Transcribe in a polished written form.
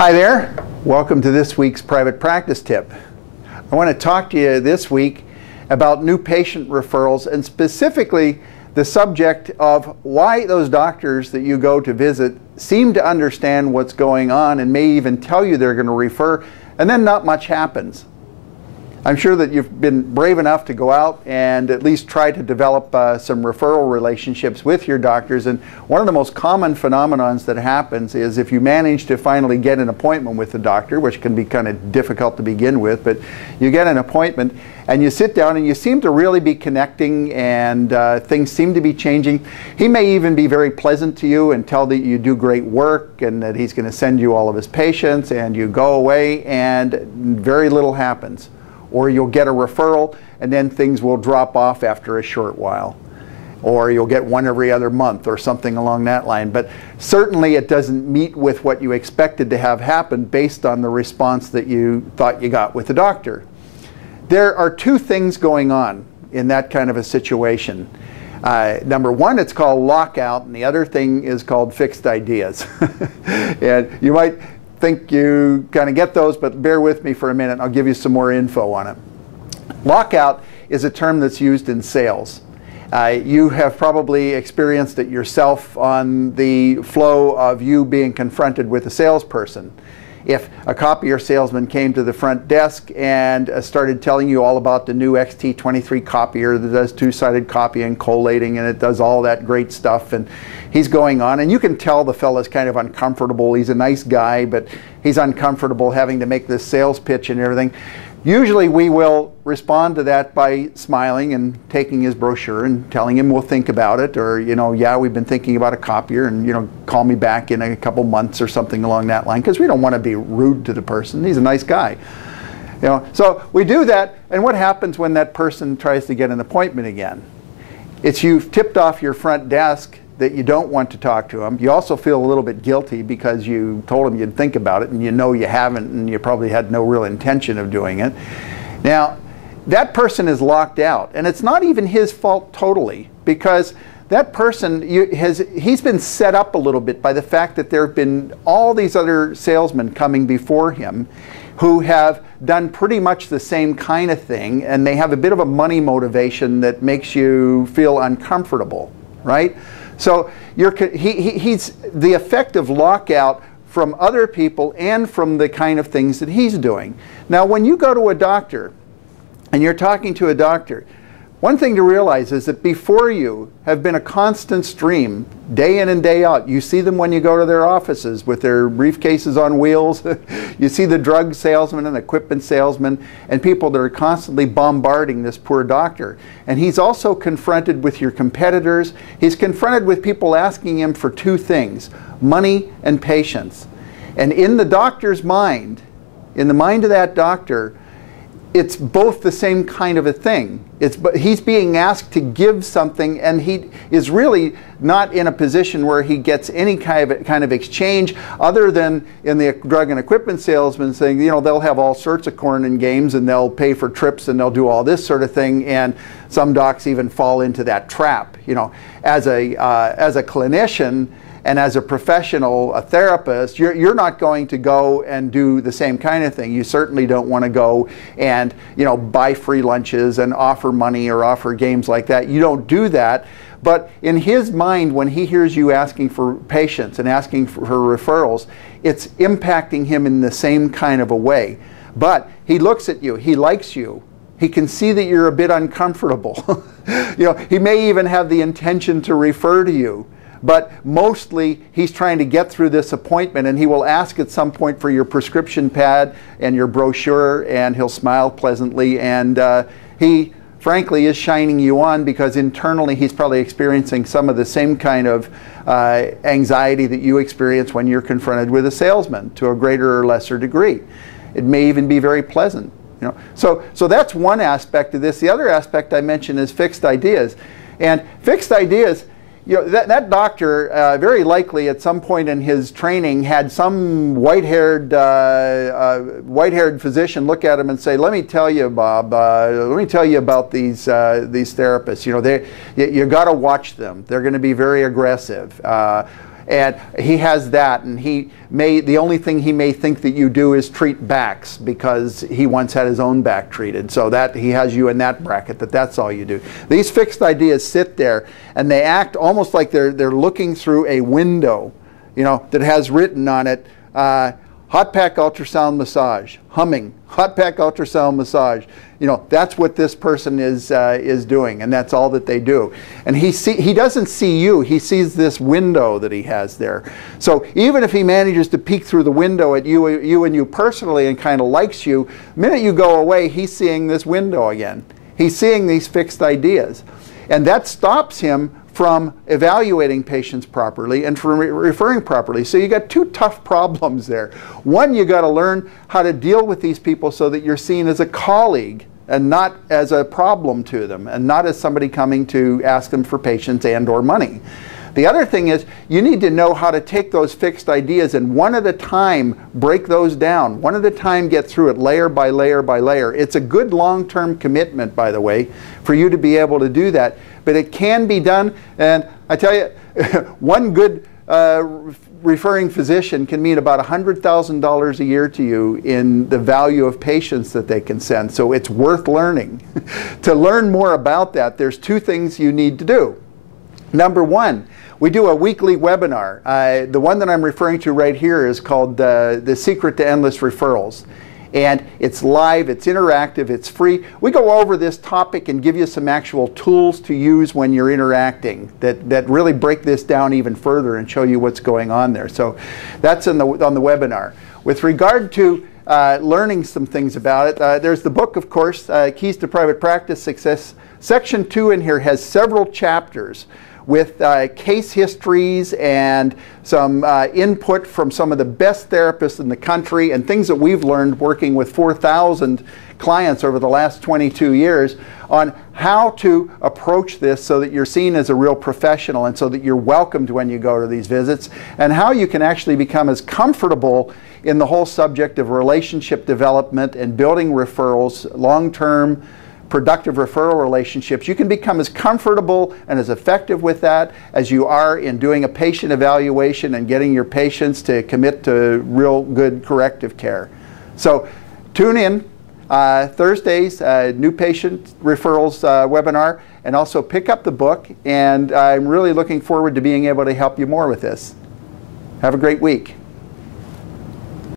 Hi there. Welcome to this week's private practice tip. I want to talk to you this week about new patient referrals and specifically the subject of why those doctors that you go to visit seem to understand what's going on and may even tell you they're going to refer, and then not much happens. I'm sure that you've been brave enough to go out and at least try to develop some referral relationships with your doctors, and one of the most common phenomenons that happens is if you manage to finally get an appointment with the doctor, which can be kind of difficult to begin with, but you get an appointment and you sit down and you seem to really be connecting and things seem to be changing. He may even be very pleasant to you and tell that you do great work and that he's going to send you all of his patients, and you go away and very little happens. Or you'll get a referral and then things will drop off after a short while. Or you'll get one every other month or something along that line. But certainly it doesn't meet with what you expected to have happen based on the response that you thought you got with the doctor. There are two things going on in that kind of a situation. Number one, it's called lockout, and the other thing is called fixed ideas. And you might think you kind of get those, but bear with me for a minute. I'll give you some more info on it. Lockout is a term that's used in sales. You have probably experienced it yourself on the flow of you being confronted with a salesperson. If a copier salesman came to the front desk and started telling you all about the new XT23 copier that does two-sided copy and collating, and it does all that great stuff, and he's going on, and you can tell the fellow's kind of uncomfortable. He's a nice guy, but he's uncomfortable having to make this sales pitch and everything. Usually we will respond to that by smiling and taking his brochure and telling him we'll think about it, or, you know, yeah, we've been thinking about a copier, and, you know, call me back in a couple months or something along that line, because we don't want to be rude to the person. He's a nice guy. You know, so we do that, and what happens when that person tries to get an appointment again? It's you've tipped off your front desk that you don't want to talk to him. You also feel a little bit guilty because you told him you'd think about it, and you know you haven't, and you probably had no real intention of doing it. Now, that person is locked out, and it's not even his fault totally, because that person, he's been set up a little bit by the fact that there have been all these other salesmen coming before him who have done pretty much the same kind of thing, and they have a bit of a money motivation that makes you feel uncomfortable, right? So he's the effect of lockout from other people and from the kind of things that he's doing. Now, when you go to a doctor and you're talking to a doctor, one thing to realize is that before you have been a constant stream, day in and day out. You see them when you go to their offices with their briefcases on wheels. You see the drug salesman and equipment salesman and people that are constantly bombarding this poor doctor. And he's also confronted with your competitors. He's confronted with people asking him for two things: money and patience. And in the doctor's mind, in the mind of that doctor, it's both the same kind of a thing. He's being asked to give something, and he is really not in a position where he gets any kind of exchange other than in the drug and equipment salesman saying, you know, they'll have all sorts of corn and games, and they'll pay for trips, and they'll do all this sort of thing. And some docs even fall into that trap. You know, as a clinician and as a professional, a therapist, you're not going to go and do the same kind of thing. You certainly don't want to go and, you know, buy free lunches and offer money or offer games like that. You don't do that. But in his mind, when he hears you asking for patients and asking for referrals, it's impacting him in the same kind of a way. But he looks at you, he likes you. He can see that you're a bit uncomfortable. You know, he may even have the intention to refer to you. But mostly he's trying to get through this appointment, and he will ask at some point for your prescription pad and your brochure, and he'll smile pleasantly, and he frankly is shining you on because internally he's probably experiencing some of the same kind of anxiety that you experience when you're confronted with a salesman to a greater or lesser degree. It may even be very pleasant. You know? So that's one aspect of this. The other aspect I mentioned is fixed ideas. And fixed ideas, you know, that doctor very likely at some point in his training had some white-haired physician look at him and say, "Let me tell you, Bob. Let me tell you about these therapists. You know, you got to watch them. They're going to be very aggressive." And he has that, and the only thing he may think that you do is treat backs because he once had his own back treated. So that he has you in that bracket, that's all you do. These fixed ideas sit there and they act almost like they're looking through a window, you know, that has written on it, hot pack ultrasound massage, humming, hot pack ultrasound massage. You know, that's what this person is doing, and that's all that they do. And he doesn't see you, he sees this window that he has there. So even if he manages to peek through the window at you and you personally and kind of likes you, the minute you go away, he's seeing this window again. He's seeing these fixed ideas. And that stops him from evaluating patients properly and from referring properly. So you got two tough problems there. One, you got to learn how to deal with these people so that you're seen as a colleague and not as a problem to them, and not as somebody coming to ask them for patients and or money. The other thing is you need to know how to take those fixed ideas and one at a time break those down. One at a time get through it layer by layer by layer. It's a good long-term commitment, by the way, for you to be able to do that. But it can be done, and I tell you, one good referring physician can mean about $100,000 a year to you in the value of patients that they can send. So it's worth learning. To learn more about that, there's two things you need to do. Number one, we do a weekly webinar. The one that I'm referring to right here is called The Secret to Endless Referrals. And it's live, it's interactive, it's free. We go over this topic and give you some actual tools to use when you're interacting that really break this down even further and show you what's going on there. So that's on the webinar. With regard to learning some things about it, there's the book, of course, Keys to Private Practice Success. Section 2 in here has several chapters with case histories and some input from some of the best therapists in the country and things that we've learned working with 4,000 clients over the last 22 years on how to approach this so that you're seen as a real professional and so that you're welcomed when you go to these visits, and how you can actually become as comfortable in the whole subject of relationship development and building referrals, long-term productive referral relationships. You can become as comfortable and as effective with that as you are in doing a patient evaluation and getting your patients to commit to real good corrective care. So tune in Thursdays, new patient referrals webinar, and also pick up the book, and I'm really looking forward to being able to help you more with this. Have a great week.